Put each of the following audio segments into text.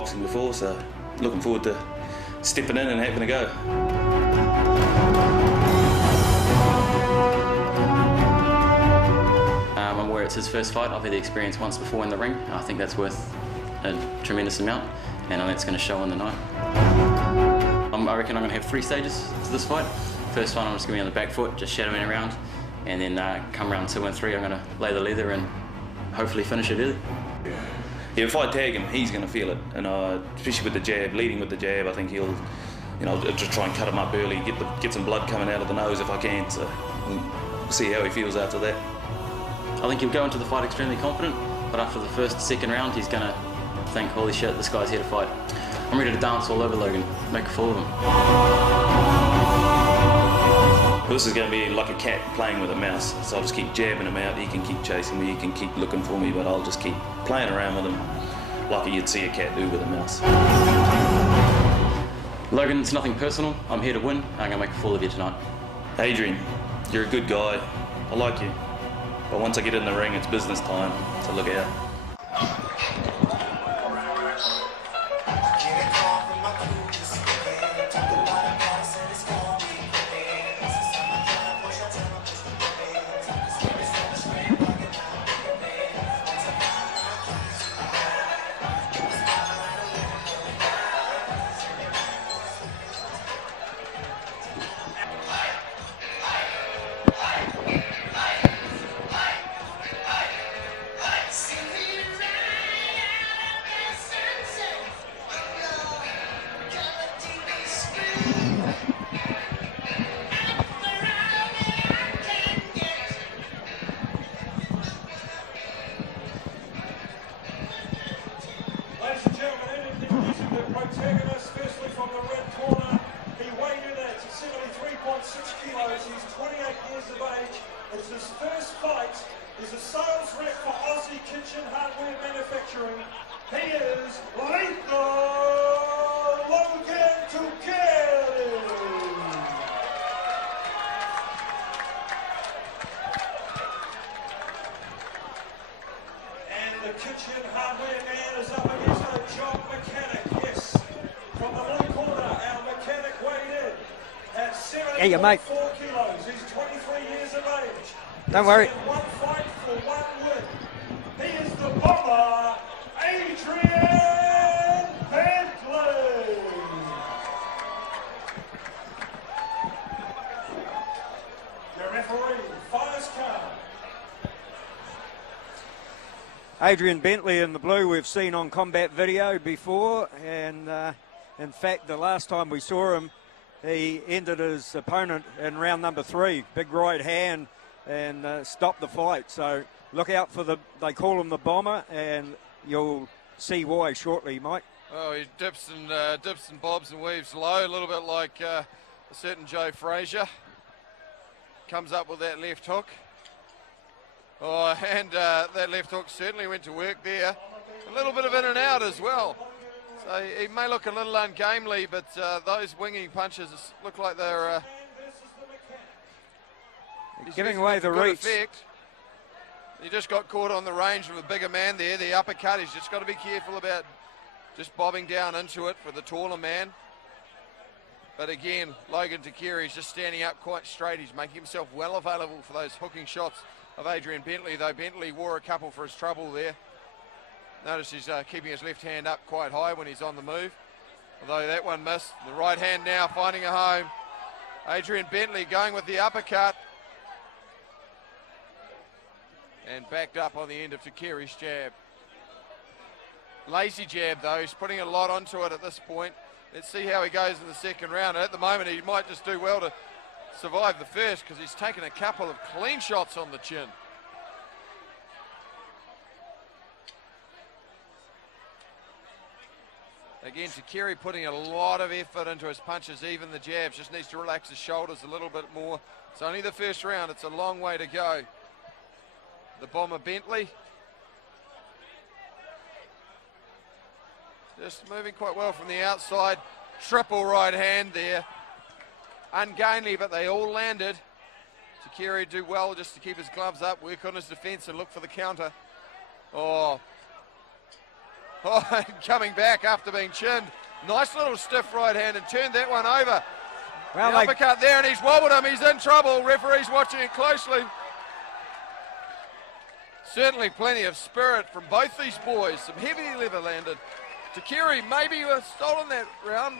boxing before, so looking forward to stepping in and having a go. I'm aware it's his first fight. I've had the experience once before in the ring. I think that's worth a tremendous amount, and that's going to show in the night. I reckon I'm going to have 3 stages to this fight. First one, I'm just going to be on the back foot, just shadowing around, and then come round 2 and 3, I'm going to lay the leather and hopefully finish it early. Yeah, if I tag him, he's going to feel it, and especially with the jab, leading with the jab, I think he'll, just try and cut him up early, get some blood coming out of the nose if I can. So we'll see how he feels after that. I think he'll go into the fight extremely confident, but after the first, second round, he's going to think, holy shit, this guy's here to fight. I'm ready to dance all over Logan, make a fool of him. This is going to be like a cat playing with a mouse, so I'll just keep jabbing him out. He can keep chasing me, he can keep looking for me, but I'll just keep playing around with him like you'd see a cat do with a mouse. Logan, it's nothing personal. I'm here to win. I'm going to make a fool of you tonight. Adrian, you're a good guy. I like you. But once I get in the ring, it's business time, so look out. He is lethal, Logan Tukiri. And the kitchen hardware man is up against a job mechanic. Yes, from the blue corner, our mechanic weighed in at 74 kilos. He's 23 years of age. Don't worry. One fight for one win. He is the bomber, Adrian Bentley. The referee, fires card. Adrian Bentley in the blue we've seen on combat video before, and in fact the last time we saw him he ended his opponent in round number 3, big right hand, and stopped the fight. So look out for they call him the bomber, and you'll see why shortly, Mike. Oh, he dips and bobs and weaves low, a little bit like a certain Joe Frazier. Comes up with that left hook. Oh, and that left hook certainly went to work there. A little bit of in and out as well. So he may look a little ungamely, but those winging punches look like they're giving away the reach. Effect. He just got caught on the range of a bigger man there. The uppercut, he's just got to be careful about just bobbing down into it for the taller man. But again, Logan Tukiri is just standing up quite straight. He's making himself well available for those hooking shots of Adrian Bentley, though Bentley wore a couple for his trouble there. Notice he's keeping his left hand up quite high when he's on the move, although that one missed. The right hand now finding a home. Adrian Bentley going with the uppercut. And backed up on the end of Tukiri's jab. Lazy jab though, he's putting a lot onto it at this point. Let's see how he goes in the second round. And at the moment he might just do well to survive the first, because he's taken a couple of clean shots on the chin. Again, Tukiri putting a lot of effort into his punches, even the jabs. Just needs to relax his shoulders a little bit more. It's only the first round, it's a long way to go. The bomber Bentley just moving quite well from the outside. Triple right hand there. Ungainly, but they all landed. Tukiri do well just to keep his gloves up, work on his defense and look for the counter. Oh, Oh, and coming back after being chinned. Nice little stiff right hand and turned that one over. Well, The uppercut there, and he's wobbled him. He's in trouble. Referee's watching it closely. Certainly plenty of spirit from both these boys. Some heavy leather landed. Tukiri maybe stolen that round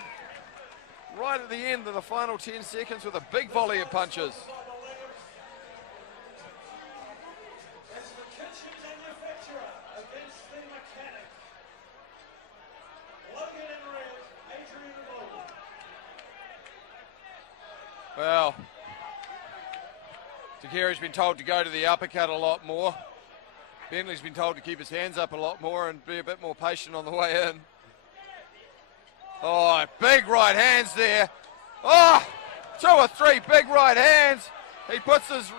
right at the end of the final 10 seconds with a big volley of punches. It's the kitchen manufacturer against the mechanic. Logan in red, Adrian in blue. Well, Tukiri's been told to go to the uppercut a lot more. Bentley's been told to keep his hands up a lot more and be a bit more patient on the way in. Oh, big right hands there. Oh, 2 or 3 big right hands. He puts his,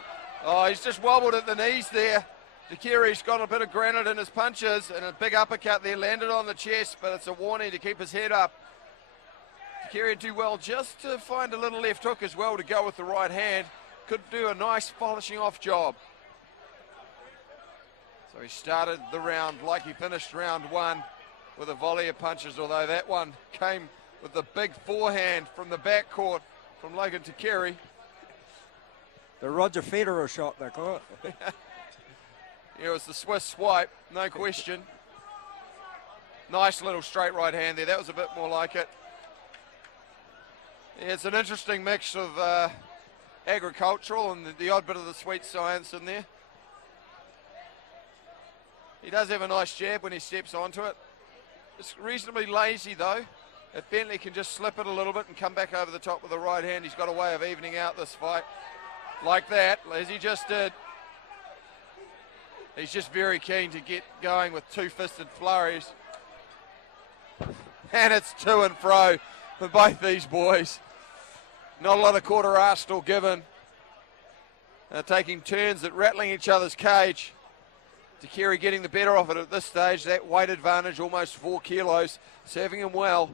he's just wobbled at the knees there. Tukiri's got a bit of granite in his punches, and a big uppercut there landed on the chest, but it's a warning to keep his head up. Tukiri do well just to find a little left hook as well to go with the right hand. Could do a nice polishing off job. So he started the round like he finished round 1 with a volley of punches, although that one came with the big forehand from the backcourt from Logan Tukiri. The Roger Federer shot, they call it. Yeah, it was the Swiss swipe, no question. Nice little straight right hand there. That was a bit more like it. Yeah, it's an interesting mix of agricultural and the odd bit of the sweet science in there. He does have a nice jab when he steps onto it. It's reasonably lazy though. If Bentley can just slip it a little bit and come back over the top with the right hand, he's got a way of evening out this fight. Like that, as he just did. He's just very keen to get going with 2-fisted flurries. And it's to and fro for both these boys. Not a lot of quarter arse still given. They're taking turns at rattling each other's cage. Tukiri getting the better of it at this stage. That weight advantage, almost 4 kilos, serving him well.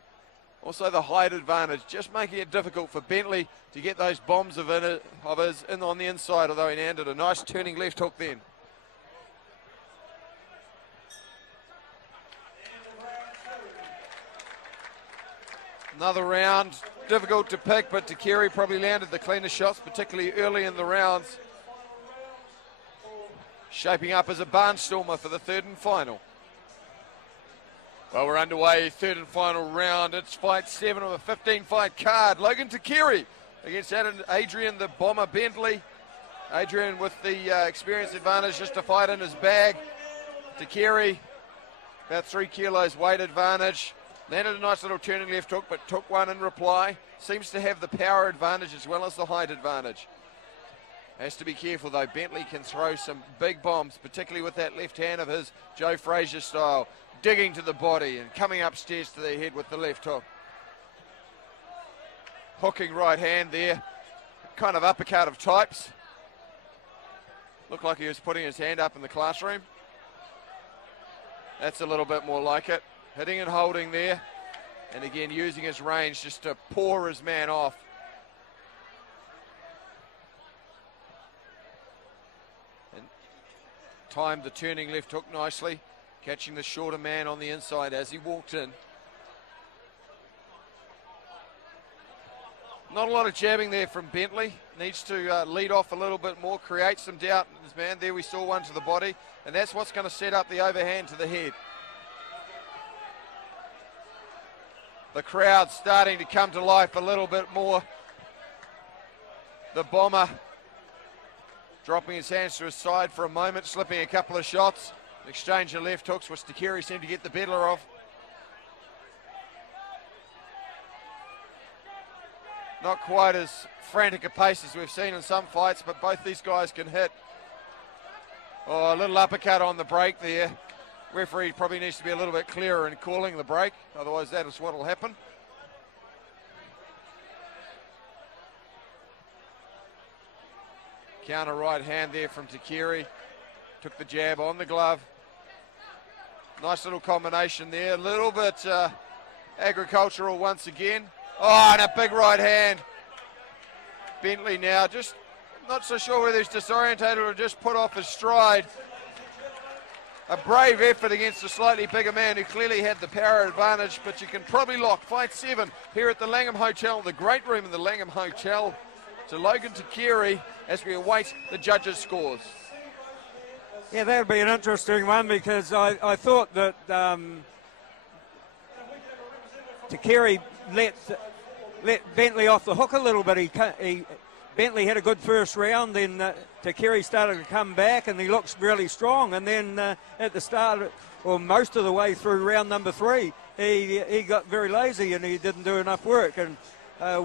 Also the height advantage, just making it difficult for Bentley to get those bombs of his in on the inside, although he landed a nice turning left hook then. Another round, difficult to pick, but Tukiri probably landed the cleaner shots, particularly early in the rounds. Shaping up as a barnstormer for the 3rd and final. Well, we're underway, 3rd and final round. It's fight 7 of a 15-fight card. Logan Tukiri against Adrian the Bomber Bentley. Adrian with the experience advantage, just a fight in his bag. Tukiri, about 3 kilos weight advantage. Landed a nice little turning left hook, but took one in reply. Seems to have the power advantage as well as the height advantage. Has to be careful though. Bentley can throw some big bombs, particularly with that left hand of his, Joe Frazier style, digging to the body and coming upstairs to the head with the left hook. Hooking right hand there, kind of uppercut of types. Looked like he was putting his hand up in the classroom. That's a little bit more like it. Hitting and holding there, and again using his range just to pour his man off. Timed the turning left hook nicely, catching the shorter man on the inside as he walked in. Not a lot of jabbing there from Bentley. Needs to lead off a little bit more, create some doubt in his man. There we saw one to the body, and that's what's going to set up the overhand to the head. The crowd starting to come to life a little bit more. The Bomber dropping his hands to his side for a moment, slipping a couple of shots. Exchange of left hooks, which Tukiri seemed to get the better of. Not quite as frantic a pace as we've seen in some fights, but both these guys can hit. Oh, a little uppercut on the break there. Referee probably needs to be a little bit clearer in calling the break, otherwise that is what will happen. Counter right hand there from Tukiri. Took the jab on the glove. Nice little combination there. A little bit agricultural once again. Oh, and a big right hand. Bentley now just not so sure whether he's disorientated or just put off his stride. A brave effort against a slightly bigger man who clearly had the power advantage, but you can probably lock fight 7 here at the Langham Hotel, the great room in the Langham Hotel, to Logan Tukiri as we await the judges' scores. Yeah, that'll be an interesting one because I thought that Tukiri let Bentley off the hook a little bit. Bentley had a good first round, then Tukiri started to come back and he looks really strong. And then at the start, or most of the way through round number 3, he got very lazy and he didn't do enough work. And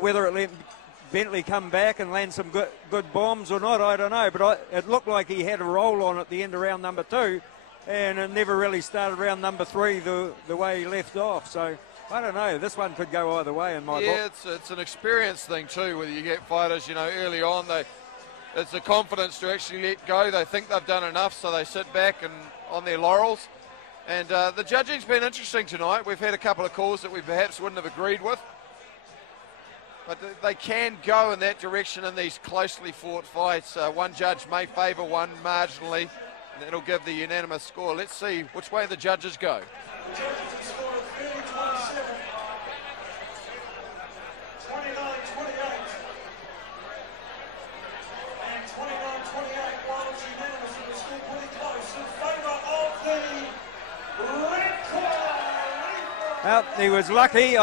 whether it let Bentley come back and land some good bombs or not, I don't know. But it looked like he had a roll on at the end of round number 2, and it never really started round number 3 the way he left off. So I don't know. This one could go either way in my book. Yeah, it's an experience thing too. Whether you get fighters, you know, early on, it's the confidence to actually let go. They think they've done enough, so they sit back and on their laurels. And the judging's been interesting tonight. We've had a couple of calls that we perhaps wouldn't have agreed with. But they can go in that direction in these closely fought fights. One judge may favour one marginally, and it'll give the unanimous score. Let's see which way the judges go. The judges have scored 30-27, 29-28, and 29-28, while it's unanimous, it was still pretty close in favour of the red corner. Well, he was lucky.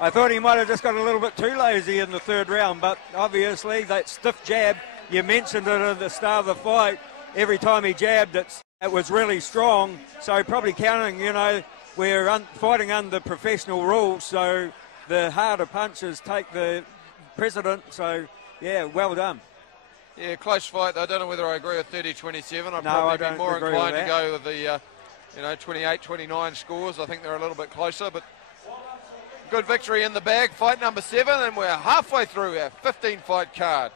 I thought he might have just got a little bit too lazy in the 3rd round, but obviously that stiff jab, you mentioned it at the start of the fight, every time he jabbed it was really strong, so probably counting, you know, we're fighting under professional rules, so the harder punches take the precedent, so yeah, well done. Yeah, close fight. I don't know whether I agree with 30-27. I'd No, probably be more agree inclined with to go with the 28-29 scores. I think they're a little bit closer, but good victory in the bag. Fight number 7, and we're halfway through our 15-fight card.